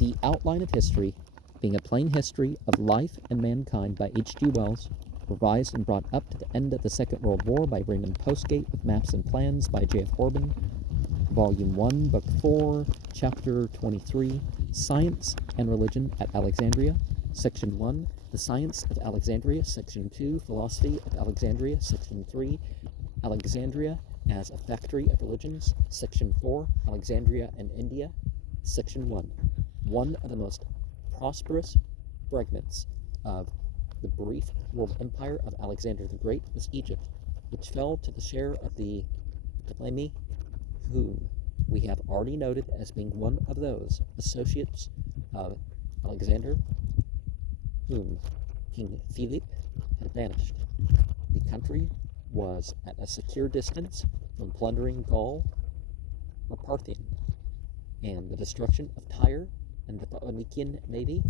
The Outline of History, being a plain history of life and mankind by H.G. Wells, revised and brought up to the end of the Second World War by Raymond Postgate with maps and plans by J.F. Corbin, Volume 1, Book 4, Chapter 23, Science and Religion at Alexandria, Section 1, The Science of Alexandria, Section 2, Philosophy of Alexandria, Section 3, Alexandria as a Factory of Religions, Section 4, Alexandria and India, Section 1. One of the most prosperous fragments of the brief world empire of Alexander the Great was Egypt, which fell to the share of the Ptolemy, whom we have already noted as being one of those associates of Alexander, whom King Philip had banished. The country was at a secure distance from plundering Gaul or Parthian, and the destruction of Tyre and the Phoenician navy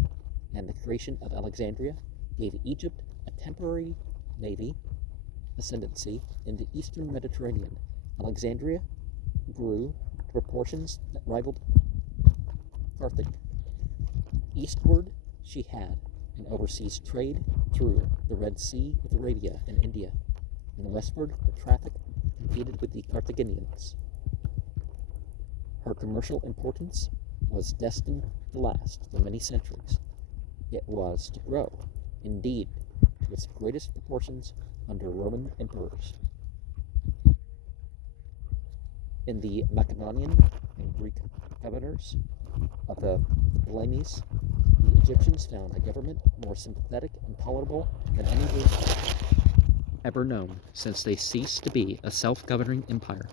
and the creation of Alexandria gave Egypt a temporary navy ascendancy in the eastern Mediterranean. Alexandria grew to proportions that rivaled Carthage. Eastward, she had an overseas trade through the Red Sea with Arabia and India, and westward her traffic competed with the Carthaginians. Her commercial importance was destined to last for many centuries. It was to grow, indeed, to its greatest proportions under Roman emperors. In the Macedonian and Greek governors of the Ptolemies, the Egyptians found a government more sympathetic and tolerable than any ever known, since they ceased to be a self-governing empire.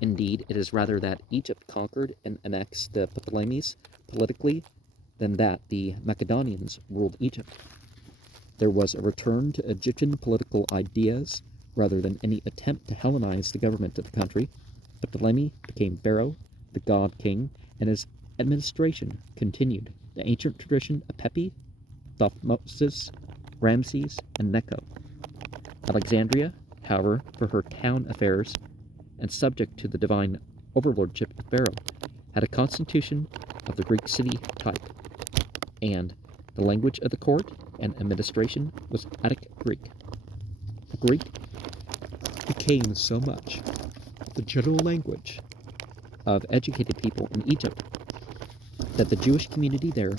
Indeed, it is rather that Egypt conquered and annexed the Ptolemies politically than that the Macedonians ruled Egypt. There was a return to Egyptian political ideas rather than any attempt to Hellenize the government of the country. Ptolemy became pharaoh, the god king, and his administration continued the ancient tradition of Pepi, Thutmose, Ramses, and Necho. Alexandria, however, for her town affairs, and subject to the divine overlordship of Pharaoh, had a constitution of the Greek city type, and the language of the court and administration was Attic Greek. The Greek became so much the general language of educated people in Egypt that the Jewish community there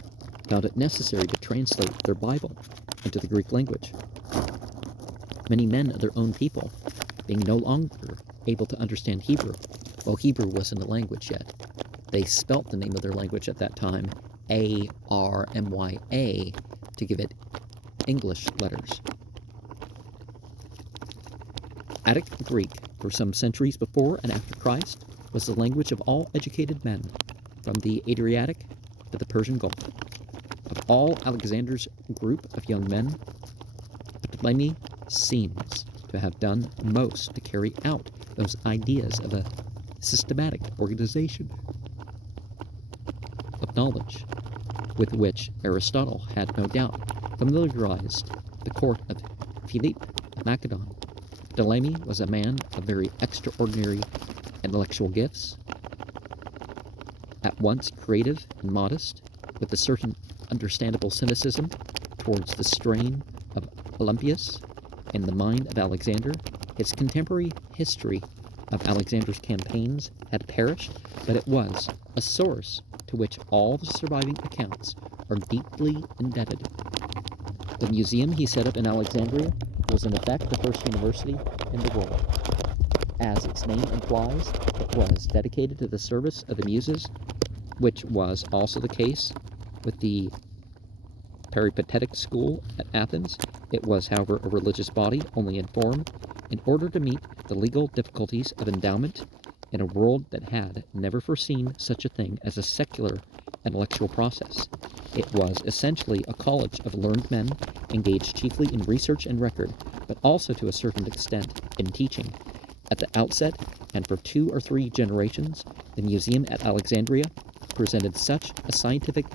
found it necessary to translate their Bible into the Greek language. Many men of their own people, being no longer able to understand Hebrew, while Hebrew wasn't a language yet, they spelt the name of their language at that time A-R-M-Y-A to give it English letters. Attic Greek, for some centuries before and after Christ, was the language of all educated men, from the Adriatic to the Persian Gulf. Of all Alexander's group of young men, Ptolemy seems to have done most to carry out those ideas of a systematic organization of knowledge, with which Aristotle had no doubt familiarized the court of Philip of Macedon. Ptolemy was a man of very extraordinary intellectual gifts, at once creative and modest, with a certain understandable cynicism towards the strain of Olympias in the mind of Alexander. His contemporary history of Alexander's campaigns had perished, but it was a source to which all the surviving accounts are deeply indebted. The museum he set up in Alexandria was in effect the first university in the world. As its name implies, it was dedicated to the service of the Muses, which was also the case with the Peripatetic school at Athens. It was, however, a religious body only in form, in order to meet the legal difficulties of endowment in a world that had never foreseen such a thing as a secular intellectual process. It was essentially a college of learned men engaged chiefly in research and record, but also to a certain extent in teaching. At the outset, and for 2 or 3 generations, the museum at Alexandria presented such a scientific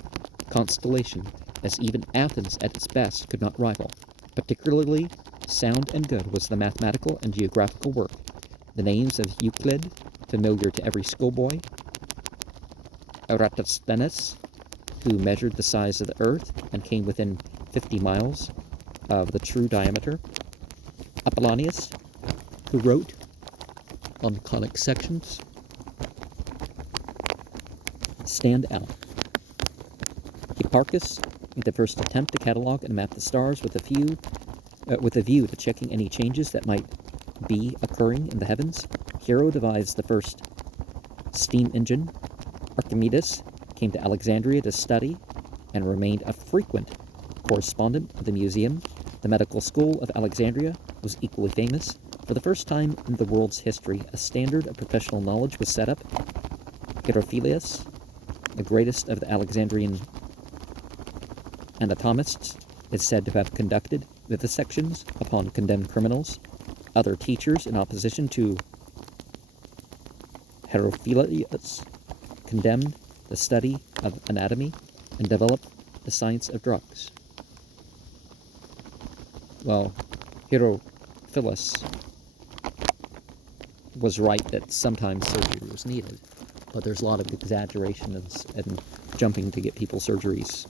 constellation as even Athens at its best could not rival. Particularly sound and good was the mathematical and geographical work. The names of Euclid, familiar to every schoolboy, Eratosthenes, who measured the size of the Earth and came within 50 miles of the true diameter. Apollonius, who wrote on the conic sections, stand out. Hipparchus made the first attempt to catalog and map the stars with a view to checking any changes that might be occurring in the heavens. Hero devised the first steam engine. Archimedes came to Alexandria to study and remained a frequent correspondent of the museum. The medical school of Alexandria was equally famous. For the first time in the world's history, a standard of professional knowledge was set up. Herophilius, the greatest of the Alexandrian anatomists, is said to have conducted vivisections upon condemned criminals. Other teachers, in opposition to Herophilius, condemned the study of anatomy and developed the science of drugs. Well, Herophilus was right that sometimes surgery was needed, but there's a lot of exaggeration and jumping to get people surgeries.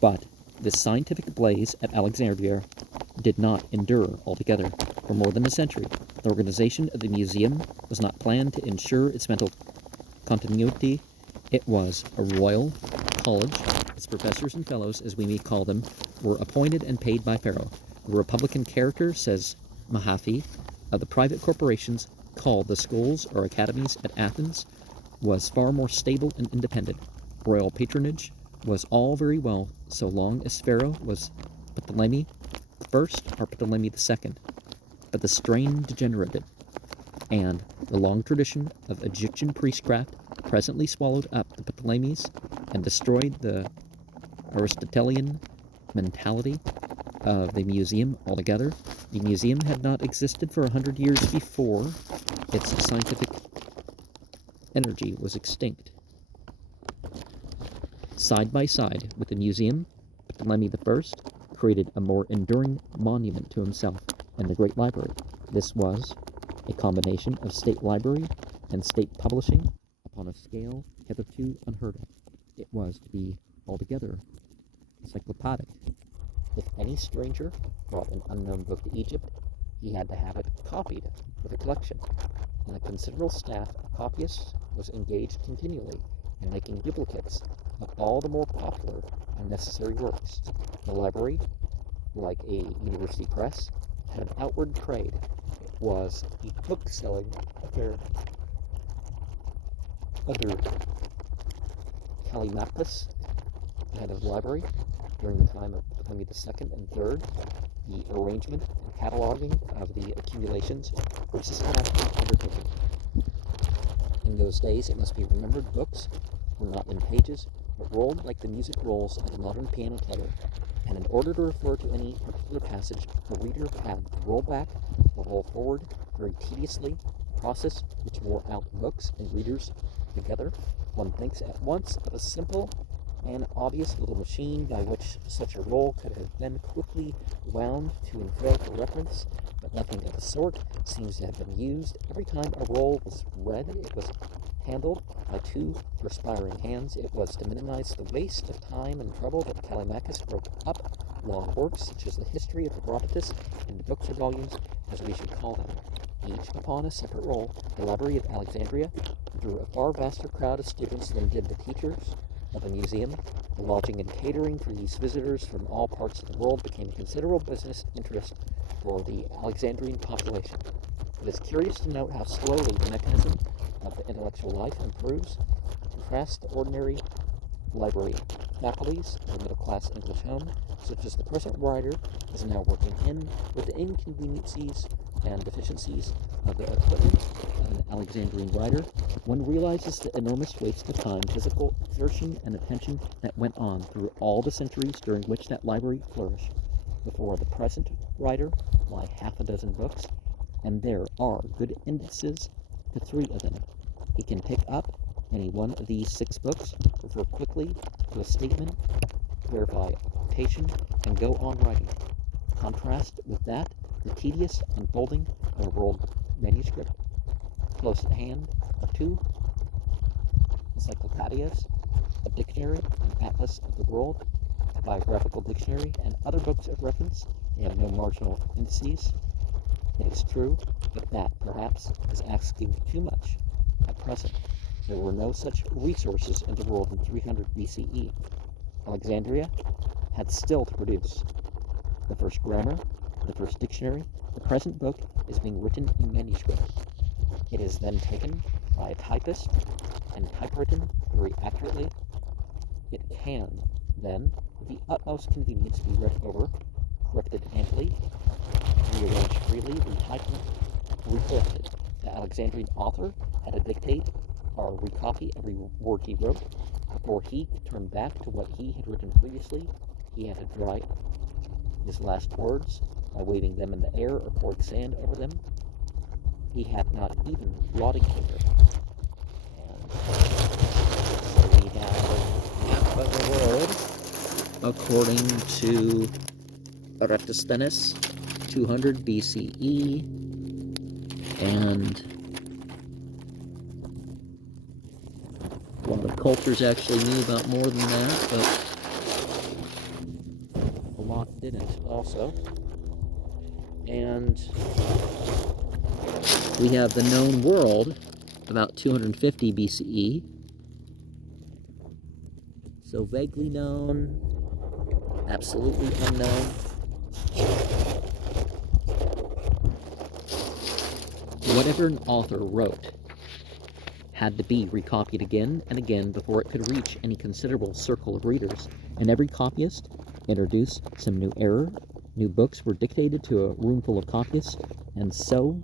But this scientific blaze at Alexandria did not endure altogether. For more than a century, the organization of the museum was not planned to ensure its mental continuity. It was a royal college. Its professors and fellows, as we may call them, were appointed and paid by Pharaoh. The Republican character, says Mahaffy, of the private corporations called the schools or academies at Athens, was far more stable and independent. Royal patronage was all very well so long as Pharaoh was Ptolemy I or Ptolemy II, but the strain degenerated, and the long tradition of Egyptian priestcraft presently swallowed up the Ptolemies and destroyed the Aristotelian mentality of the museum altogether. The museum had not existed for 100 years before its scientific energy was extinct. Side by side with the museum, Ptolemy I created a more enduring monument to himself in the Great Library. This was a combination of state library and state publishing upon a scale hitherto unheard of. It was to be altogether encyclopedic. If any stranger brought an unknown book to Egypt, he had to have it copied for the collection, and a considerable staff of copyists was engaged continually in making duplicates of all the more popular and necessary works. The library, like a university press, had an outward trade. It was a book-selling affair. Under Callimachus, the head of the library, during the time of Ptolemy II and III, the arrangement and cataloging of the accumulations were systematically undertaken. In those days, it must be remembered, books were not in pages, but rolled like the music rolls of a modern piano player, and in order to refer to any particular passage, the reader had to roll back or roll forward very tediously, a process which wore out books and readers together. One thinks at once of a simple and obvious little machine by which such a roll could have been quickly wound to and fro for reference, but nothing of the sort seems to have been used. Every time a roll was read, it was handled by two perspiring hands. It was to minimize the waste of time and trouble that Callimachus broke up long works, such as the history of Herodotus, into books or volumes, as we should call them, each upon a separate roll. The library of Alexandria drew a far vaster crowd of students than did the teachers of the museum. The lodging and catering for these visitors from all parts of the world became a considerable business interest for the Alexandrian population. It is curious to note how slowly the mechanism of the intellectual life improves. To contrast the ordinary library faculties of a middle-class English home, such as the present writer is now working in, with the inconveniencies and deficiencies of the equipment of an Alexandrian writer, one realizes the enormous waste of time, physical exertion, and attention that went on through all the centuries during which that library flourished. Before the present writer lie half a dozen books, and there are good indices to 3 of them. He can pick up any one of these 6 books, refer quickly to a statement, verify a quotation, and go on writing. Contrast with that the tedious unfolding of a rolled manuscript. Close at hand are two encyclopedias, a dictionary, an atlas of the world, a biographical dictionary, and other books of reference. They have no marginal indices. It is true, but that, perhaps, is asking too much. At present, there were no such resources in the world in 300 BCE. Alexandria had still to produce the first grammar, the first dictionary. The present book is being written in manuscript. It is then taken by a typist and typewritten very accurately. It can then, with the utmost convenience, be read over, corrected amply, rearranged freely, retyped, recorrected. The Alexandrian author had to dictate or recopy every word he wrote. Before he could turn back to what he had written previously, he had to dry his last words by waving them in the air or pouring sand over them. He had not even blotting paper. And so we have a map of the world according to Eratosthenes, 200 BCE, and a lot of cultures actually knew about more than that, but a lot didn't also. And we have the known world about 250 BCE. So vaguely known, absolutely unknown. Whatever an author wrote had to be recopied again and again before it could reach any considerable circle of readers, and every copyist introduced some new error. New books were dictated to a roomful of copyists, and so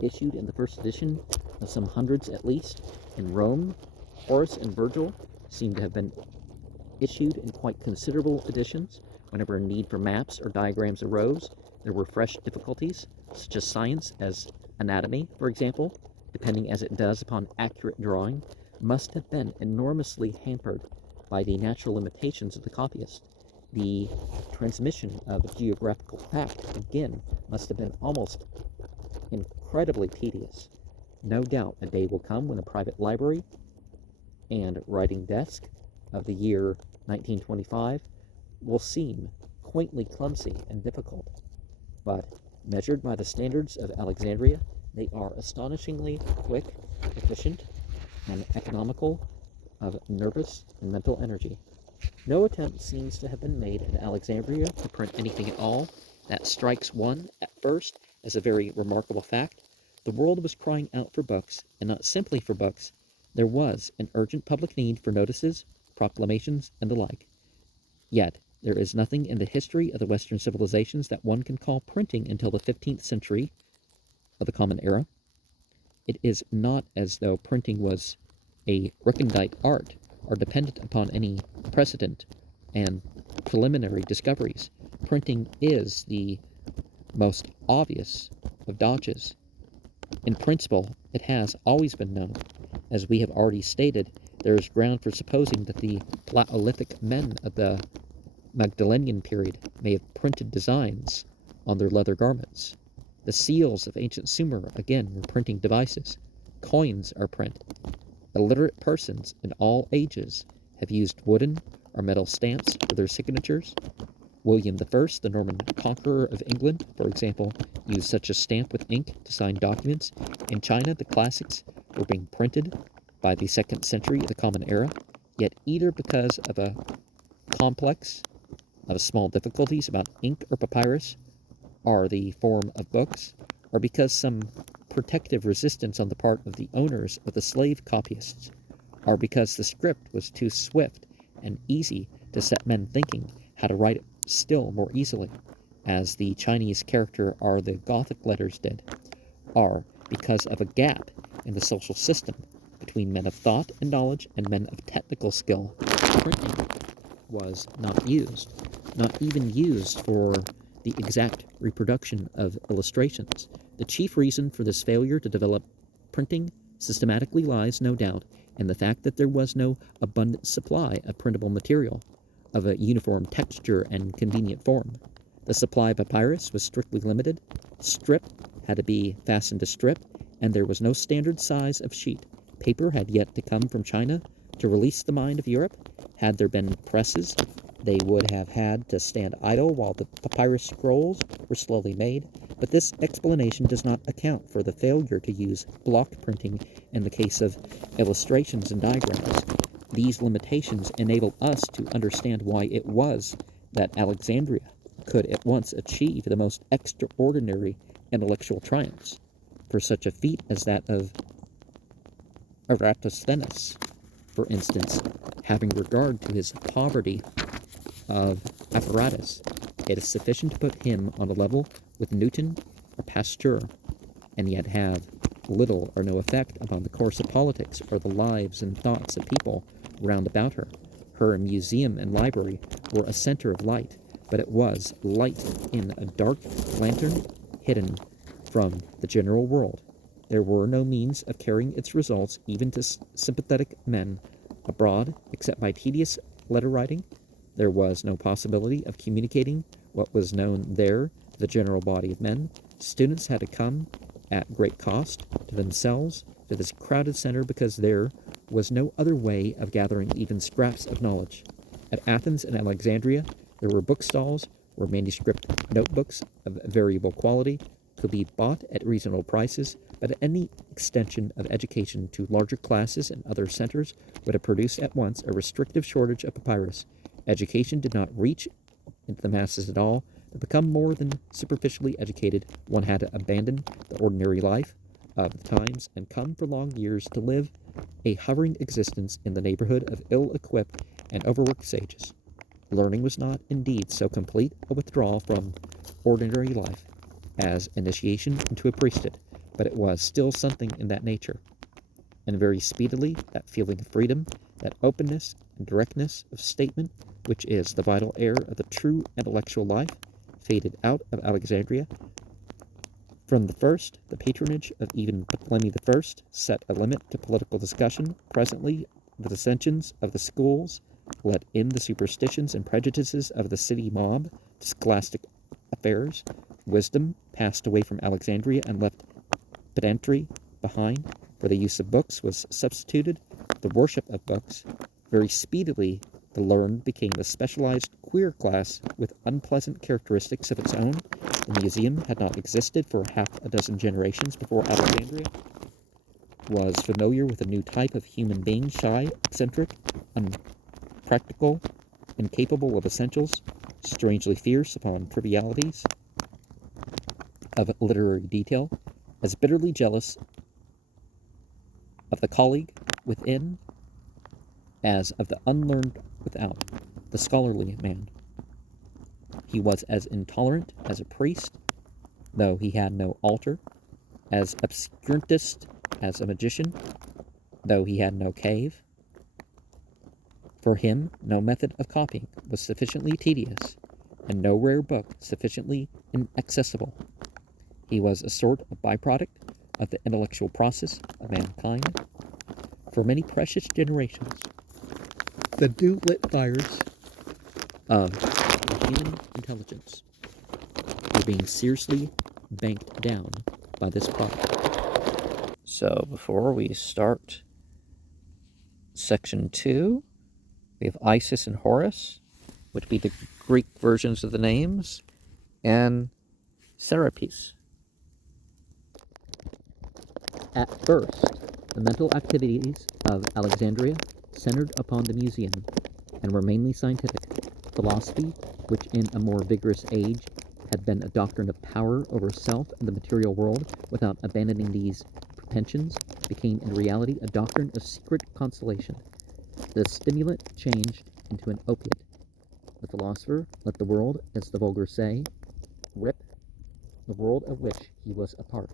issued in the first edition of some hundreds at least. In Rome, Horace and Virgil seem to have been issued in quite considerable editions. Whenever a need for maps or diagrams arose, there were fresh difficulties, such as science, as anatomy, for example, depending as it does upon accurate drawing, must have been enormously hampered by the natural limitations of the copyist. The transmission of a geographical fact, again, must have been almost incredibly tedious. No doubt a day will come when a private library and writing desk of the year 1925 will seem quaintly clumsy and difficult, but measured by the standards of Alexandria, they are astonishingly quick, efficient, and economical of nervous and mental energy. No attempt seems to have been made at Alexandria to print anything at all. That strikes one, at first, as a very remarkable fact. The world was crying out for books, and not simply for books. There was an urgent public need for notices, proclamations, and the like. Yet, there is nothing in the history of the Western civilizations that one can call printing until the 15th century of the Common Era. It is not as though printing was a recondite art or dependent upon any precedent and preliminary discoveries. Printing is the most obvious of dodges. In principle, it has always been known. As we have already stated, there is ground for supposing that the Paleolithic men of the Magdalenian period may have printed designs on their leather garments. The seals of ancient Sumer, again, were printing devices. Coins are print. Illiterate persons in all ages have used wooden or metal stamps for their signatures. William I, the Norman conqueror of England, for example, used such a stamp with ink to sign documents. In China, the classics were being printed by the 2nd century of the Common Era, yet either because of a complex of small difficulties about ink or papyrus, or the form of books, or because some protective resistance on the part of the owners of the slave copyists, or because the script was too swift and easy to set men thinking how to write it still more easily, as the Chinese character or the Gothic letters did, or because of a gap in the social system between men of thought and knowledge and men of technical skill. Printing was not used, not even used for the exact reproduction of illustrations. The chief reason for this failure to develop printing systematically lies, no doubt, in the fact that there was no abundant supply of printable material of a uniform texture and convenient form. The supply of papyrus was strictly limited. Strip had to be fastened to strip, and there was no standard size of sheet. Paper had yet to come from China to release the mind of Europe. Had there been presses, they would have had to stand idle while the papyrus scrolls were slowly made, but this explanation does not account for the failure to use block printing in the case of illustrations and diagrams. These limitations enable us to understand why it was that Alexandria could at once achieve the most extraordinary intellectual triumphs. For such a feat as that of Eratosthenes, for instance, having regard to his poverty of apparatus, it is sufficient to put him on a level with Newton or Pasteur, and yet have little or no effect upon the course of politics or the lives and thoughts of people round about her. Her museum and library were a center of light, but it was light in a dark lantern hidden from the general world. There were no means of carrying its results even to sympathetic men abroad, except by tedious letter writing. There was no possibility of communicating what was known there to the general body of men. Students had to come at great cost to themselves to this crowded center because there was no other way of gathering even scraps of knowledge. At Athens and Alexandria, there were bookstalls where manuscript notebooks of variable quality could be bought at reasonable prices, but any extension of education to larger classes and other centers would have produced at once a restrictive shortage of papyrus. Education did not reach into the masses at all. To become more than superficially educated, one had to abandon the ordinary life of the times and come for long years to live a hovering existence in the neighborhood of ill-equipped and overworked sages. Learning was not, indeed, so complete a withdrawal from ordinary life as initiation into a priesthood, but it was still something in that nature. And very speedily, that feeling of freedom, that openness and directness of statement, which is the vital air of the true intellectual life, faded out of Alexandria. From the first, the patronage of even Ptolemy I set a limit to political discussion. Presently, the dissensions of the schools let in the superstitions and prejudices of the city mob to scholastic affairs. Wisdom passed away from Alexandria and left pedantry behind. For the use of books was substituted the worship of books. Very speedily, the learned became a specialized queer class with unpleasant characteristics of its own. The museum had not existed for half a dozen generations before Alexandria was familiar with a new type of human being, shy, eccentric, unpractical, incapable of essentials, strangely fierce upon trivialities of literary detail, as bitterly jealous of the colleague within as of the unlearned without, the scholarly man. He was as intolerant as a priest, though he had no altar, as obscurantist as a magician, though he had no cave. For him, no method of copying was sufficiently tedious, and no rare book sufficiently inaccessible. He was a sort of byproduct of the intellectual process of mankind. For many precious generations, the dew-lit fires of the human intelligence were being seriously banked down by this product. So before we start section 2, we have Isis and Horus, which be the Greek versions of the names, and Serapis. At first, the mental activities of Alexandria centered upon the museum and were mainly scientific. Philosophy, which in a more vigorous age had been a doctrine of power over self and the material world without abandoning these pretensions, became in reality a doctrine of secret consolation. The stimulant changed into an opiate. The philosopher let the world, as the vulgar say, rip, the world of which he was a part,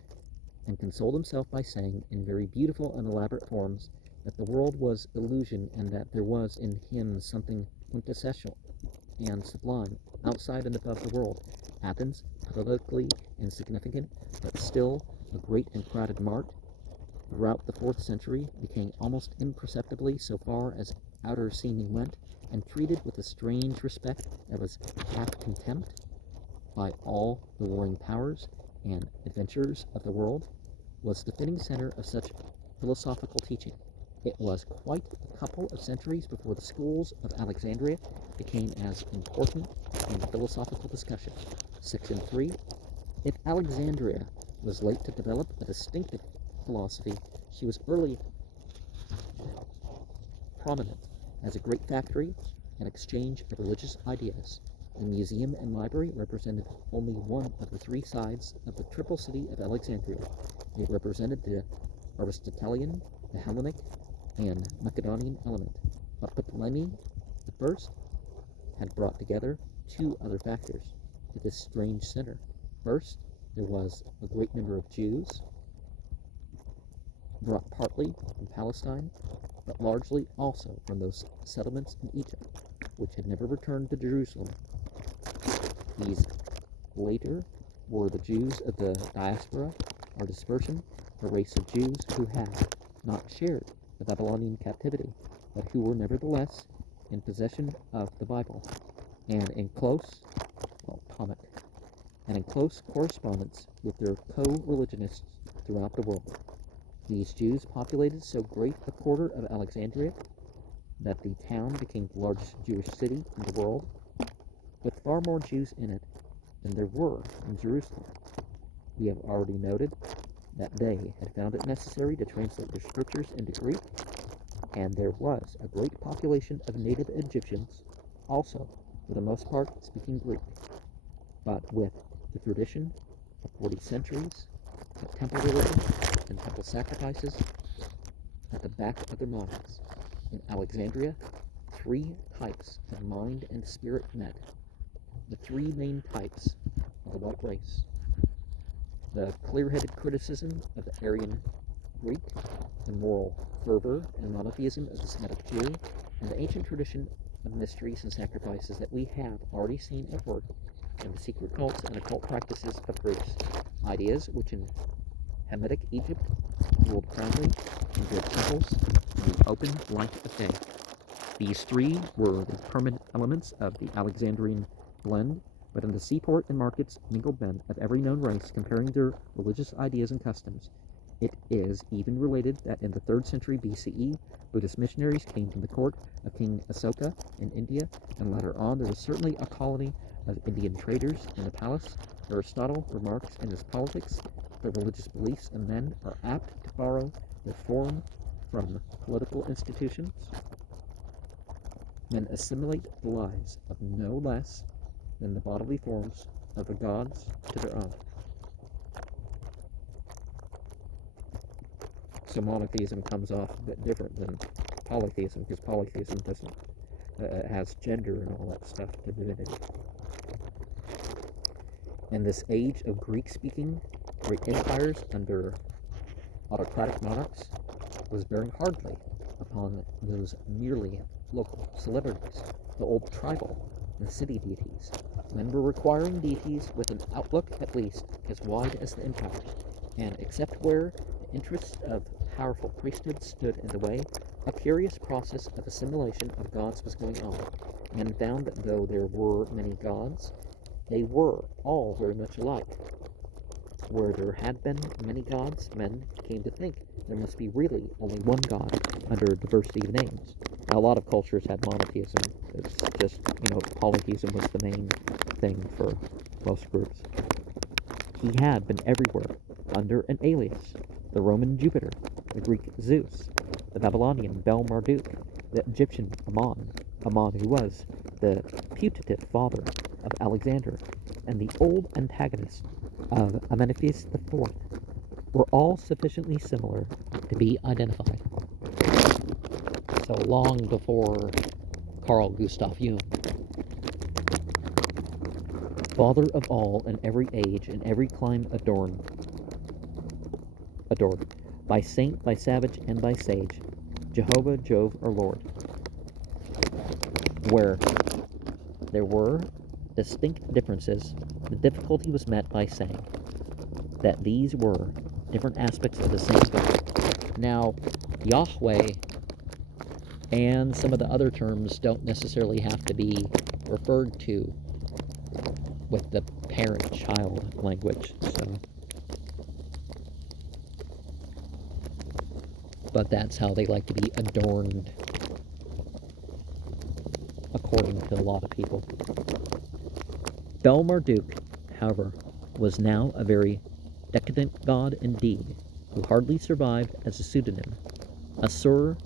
and consoled himself by saying, in very beautiful and elaborate forms, that the world was illusion and that there was in him something quintessential and sublime outside and above the world. Athens, politically insignificant, but still a great and crowded mart, throughout the 4th century became almost imperceptibly, so far as outer seeming went, and treated with a strange respect that was half contempt by all the warring powers and adventurers of the world. was the fitting center of such philosophical teaching. It was quite a couple of centuries before the schools of Alexandria became as important in philosophical discussion. Section 3. If Alexandria was late to develop a distinctive philosophy, she was early prominent as a great factory and exchange of religious ideas. The museum and library represented only one of the three sides of the triple city of Alexandria. It represented the Aristotelian, the Hellenic, and Macedonian element. But Ptolemy I had brought together two other factors to this strange center. First, there was a great number of Jews, brought partly from Palestine, but largely also from those settlements in Egypt, which had never returned to Jerusalem. These later were the Jews of the diaspora or dispersion, a race of Jews who had not shared the Babylonian captivity, but who were nevertheless in possession of the Bible, and in close, Talmud, and in close correspondence with their co-religionists throughout the world. These Jews populated so great a quarter of Alexandria that the town became the largest Jewish city in the world, with far more Jews in it than there were in Jerusalem. We have already noted that they had found it necessary to translate their scriptures into Greek, and there was a great population of native Egyptians, also, for the most part, speaking Greek, but with the tradition of 40 centuries of temple religion and temple sacrifices at the back of their minds. In Alexandria, three types of mind and spirit met. The three main types of the white race: the clear-headed criticism of the Aryan Greek, the moral fervor and monotheism of the Semitic Jew, and the ancient tradition of mysteries and sacrifices that we have already seen at work in the secret cults and occult practices of Greece, ideas which in Hamitic Egypt ruled proudly in their temples in the open light of day. These three were the permanent elements of the Alexandrian blend, but in the seaport and markets mingled men of every known race, comparing their religious ideas and customs. It is even related that in the 3rd century BCE, Buddhist missionaries came from the court of King Asoka in India, and later on there was certainly a colony of Indian traders in the palace. Aristotle remarks in his Politics, the religious beliefs of men are apt to borrow their form from political institutions. Men assimilate the lives of no less than the bodily forms of the gods to their own. So monotheism comes off a bit different than polytheism, because polytheism doesn't has gender and all that stuff to divinity. In this age of Greek-speaking, great empires under autocratic monarchs was bearing hardly upon those merely local celebrities, the old tribal and city deities. Men were requiring deities with an outlook at least as wide as the empire, and except where the interests of powerful priesthood stood in the way, a curious process of assimilation of gods was going on. Men found that though there were many gods, they were all very much alike. Where there had been many gods, men came to think there must be really only one god under diversity of names. Now, a lot of cultures had monotheism. It's just, polytheism was the main thing for most groups. He had been everywhere under an alias: the Roman Jupiter, the Greek Zeus, the Babylonian Bel-Marduk, the Egyptian Ammon who was the putative father of Alexander, and the old antagonist of Amenephis IV, were all sufficiently similar to be identified. So long before Carl Gustav Jung. Father of all in every age and every clime adored, by saint, by savage, and by sage, Jehovah, Jove, or Lord. Where there were distinct differences, the difficulty was met by saying that these were different aspects of the same God. Now, Yahweh and some of the other terms don't necessarily have to be referred to with the parent-child language. So but that's how they like to be adorned, according to a lot of people. Bel-Marduk, however, was now a very decadent god indeed, who hardly survived as a pseudonym. Assur,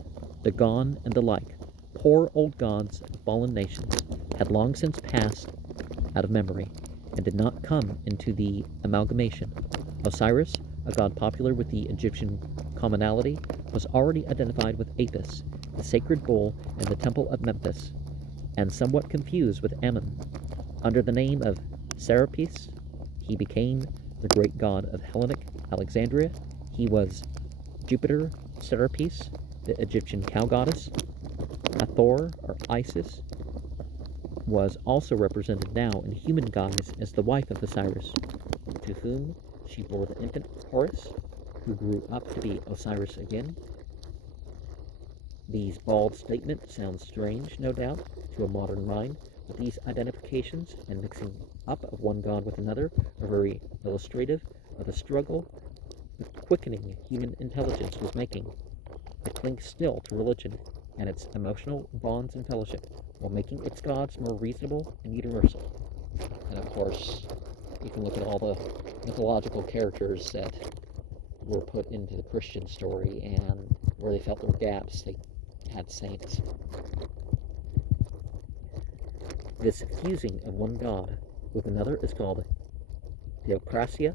Dagon, and the like, poor old gods of fallen nations, had long since passed out of memory, and did not come into the amalgamation. Osiris, a god popular with the Egyptian commonality, was already identified with Apis, the sacred bull in the temple of Memphis, and somewhat confused with Ammon. Under the name of Serapis, he became the great god of Hellenic Alexandria. He was Jupiter Serapis, the Egyptian cow goddess. Hathor, or Isis, was also represented now in human guise as the wife of Osiris, to whom she bore the infant Horus, who grew up to be Osiris again. These bald statements sound strange, no doubt, to a modern mind, but these identifications and mixing up of one god with another are very illustrative of the struggle that quickening human intelligence was making. It clings still to religion and its emotional bonds and fellowship, while making its gods more reasonable and universal. And of course, you can look at all the mythological characters that were put into the Christian story, and where they felt there were gaps, they had saints. This fusing of one god with another is called theocracia,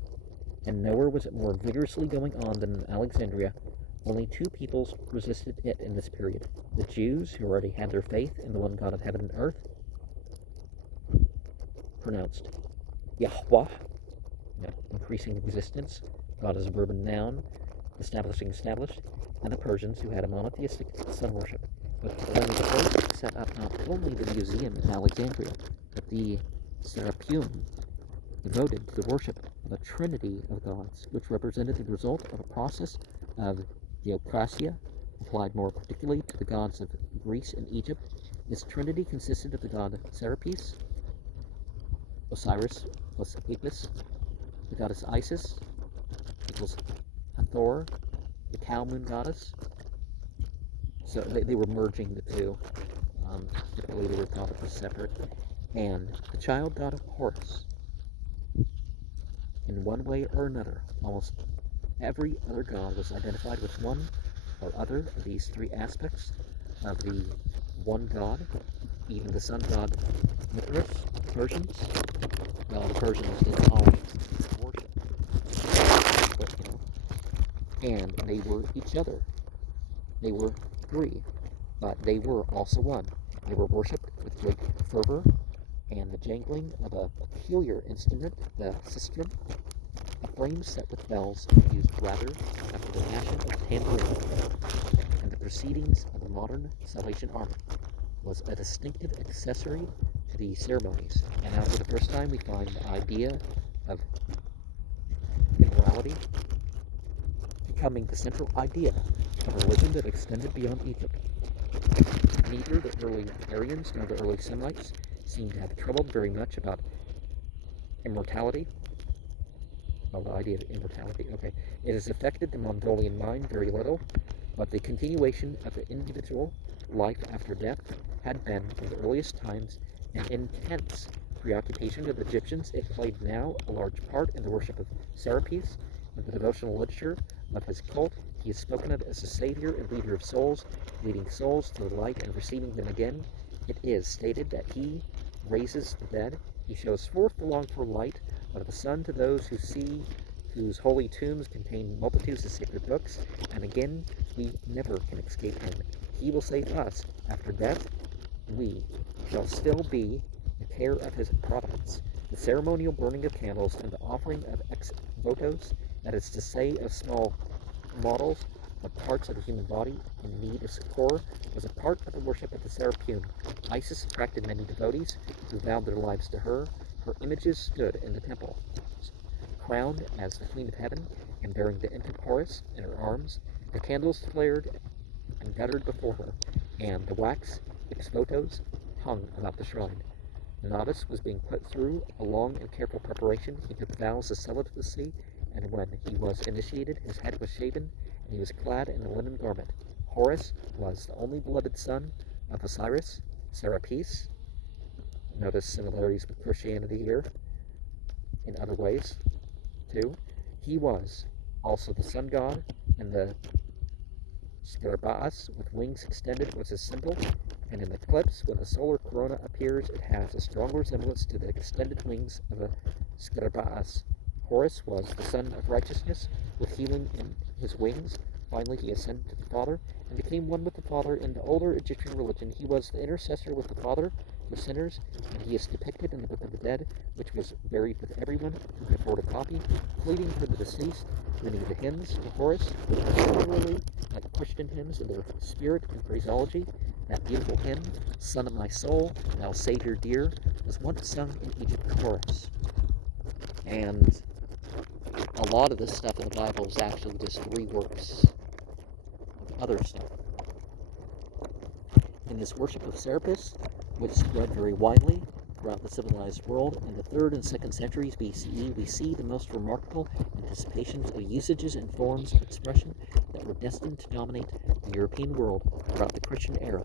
and nowhere was it more vigorously going on than in Alexandria. Only two peoples resisted it in this period: the Jews, who already had their faith in the one God of heaven and earth, pronounced Yahweh, increasing existence, God as a verb and noun, establishing established, and the Persians, who had a monotheistic sun worship. But Ptolemy I set up not only the museum in Alexandria, but the Serapeum, devoted to the worship of a trinity of gods, which represented the result of a process of theocracia, applied more particularly to the gods of Greece and Egypt. This trinity consisted of the god Serapis, Osiris plus Apis, the goddess Isis equals Hathor, the cow moon goddess. So they were merging the two. Typically they were thought of as separate. And the child god of Horus. In one way or another, almost every other god was identified with one or other of these three aspects of the one god. Even the sun god Mithras, Persians. Well, the Persians didn't always worship, but and they were each other. They were three, but they were also one. They were worshipped with great fervor, and the jangling of a peculiar instrument, the sistrum, a frame set with bells used rather after the fashion of tambourine, and the proceedings of the modern Salvation Army, was a distinctive accessory to the ceremonies. And now for the first time we find the idea of immorality becoming the central idea of a religion that extended beyond Egypt. Neither the early Aryans nor the early Semites seem to have troubled very much about immortality. Well, the idea of immortality, okay. It has affected the Mongolian mind very little, but the continuation of the individual life after death had been, from the earliest times, an intense preoccupation of the Egyptians. It played now a large part in the worship of Serapis, in the devotional literature of his cult. He is spoken of as the savior and leader of souls, leading souls to the light and receiving them again. It is stated that he raises the dead. He shows forth the longed for light of the sun to those who see, whose holy tombs contain multitudes of sacred books, and again we never can escape him. He will save us. After death, we shall still be the care of his providence. The ceremonial burning of candles and the offering of ex votos, that is to say, of small models of parts of the human body in need of succor, was a part of the worship of the Serapeum. Isis attracted many devotees who vowed their lives to her. Her images stood in the temple, crowned as the Queen of Heaven and bearing the infant Horus in her arms. The candles flared and guttered before her, and the wax ex votos hung about the shrine. The novice was being put through a long and careful preparation. He took vows of celibacy, and when he was initiated, his head was shaven, and he was clad in a linen garment. Horus was the only beloved son of Osiris, Serapis. Notice similarities with Christianity here in other ways, too. He was also the sun god, and the Scarabæus with wings extended was his symbol, and in the eclipse, when the solar corona appears, it has a strong resemblance to the extended wings of a Scarabæus. Horus was the son of righteousness, with healing in his wings. Finally, he ascended to the Father and became one with the Father. In the older Egyptian religion, he was the intercessor with the Father for sinners, and he is depicted in the Book of the Dead, which was buried with everyone who could afford a copy, pleading for the deceased. Many of the hymns to Horus are similarly like Christian hymns in their spirit and phraseology. That beautiful hymn, Son of my soul, thou Savior dear, was once sung in Egypt chorus. And a lot of this stuff in the Bible is actually just reworks of other stuff. In this worship of Serapis, which spread very widely throughout the civilized world in the 3rd and 2nd centuries BCE, we see the most remarkable anticipations of usages and forms of expression that were destined to dominate the European world throughout the Christian era.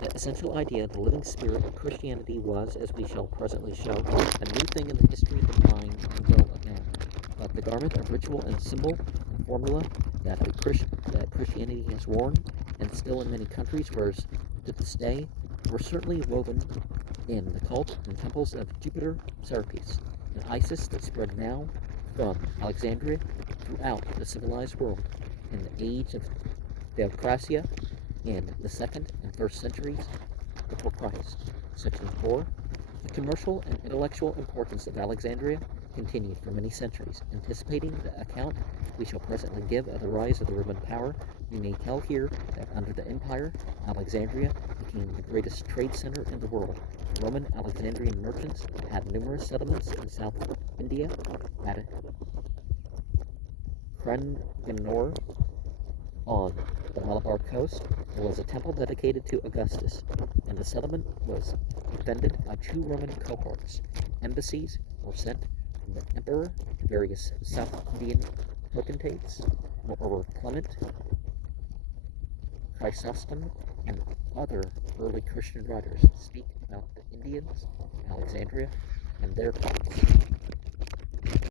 The essential idea of the living spirit of Christianity was, as we shall presently show, a new thing in the history of the mind and will of man. But the garment of ritual and symbol and formula that Christianity has worn, and still in many countries wears to this day, were certainly woven in the cult and temples of Jupiter, Serapis, and Isis that spread now from Alexandria throughout the civilized world in the age of Theocracia in the 2nd and 1st centuries before Christ. Section 4. The commercial and intellectual importance of Alexandria continued for many centuries. Anticipating the account we shall presently give of the rise of the Roman power, we may tell here that under the empire, Alexandria became the greatest trade center in the world. Roman Alexandrian merchants had numerous settlements in South India, at Cranganore on the Malabar coast. There was a temple dedicated to Augustus, and the settlement was defended by 2 Roman cohorts. Embassies were sent from the emperor to various South Indian potentates, or Clement, Chrysostom, and other early Christian writers speak about the Indians, Alexandria, and their cults.